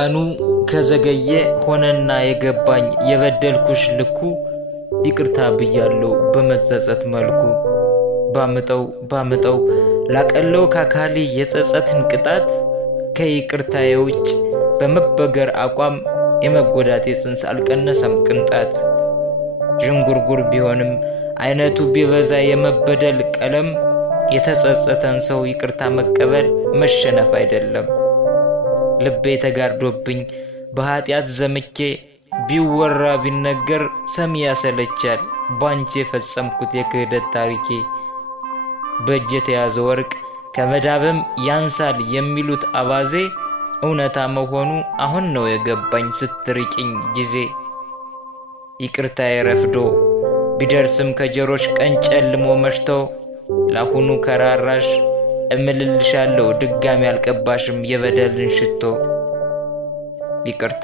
ቀኑ ከዘገየ ሆነና የገባኝ የበደልኩሽ ልኩ ይቅርታ ብያለሁ በመጸጸት መልኩ ባመጣው ላቀለው ካካሊ የጸጸትን ቅጣት ከይቅርታዬ ውጭ በመበገር አቋም የመጎዳቴ ጽንስ አልቀነሰም ቅንጣት ዥንጉርጉር ቢሆንም አይነቱ ቢበዛ የመበደል ቀለም የተጸጸተን ሰው ይቅርታ መቀበል መሸነፍ አይደለም ልቤ ተጋርዶብኝ በኃጢአት ዘምቼ ቢወራ ቢነገር ሰሚ ያሰለቻል ባንቺ የፈጸምኩት የክህደት ታሪኬ በእጄ የተያዘ ወርቅ ከመዳብም ያንሳል የሚሉት አባዜ እውነታ መሆኑ አሁን ነው የገባኝ ስትርቂኝ ጊዜ ይቅርታዬ ረፍዶ ቢደርስም ከጀሮሽ ቀን ጨልሞ መሽቶ ላሁኑ ከራራሽ እምልልሻለሁ ድጋሚ አልቀባሽም የበደልን ሽቶ ይቅርታ